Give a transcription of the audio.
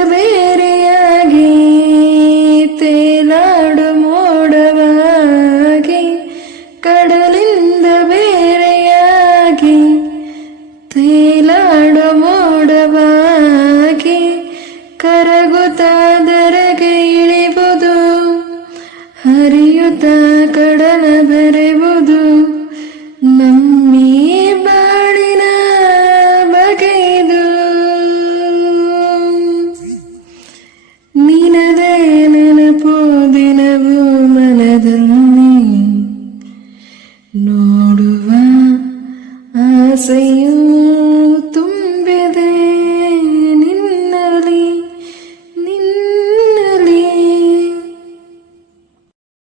तेलाड Beri तेलाडु मोडवाे कडलेयागि तेलाडु मोडवाे करगुता दरीबुद हरियुता cuddle बरे I see you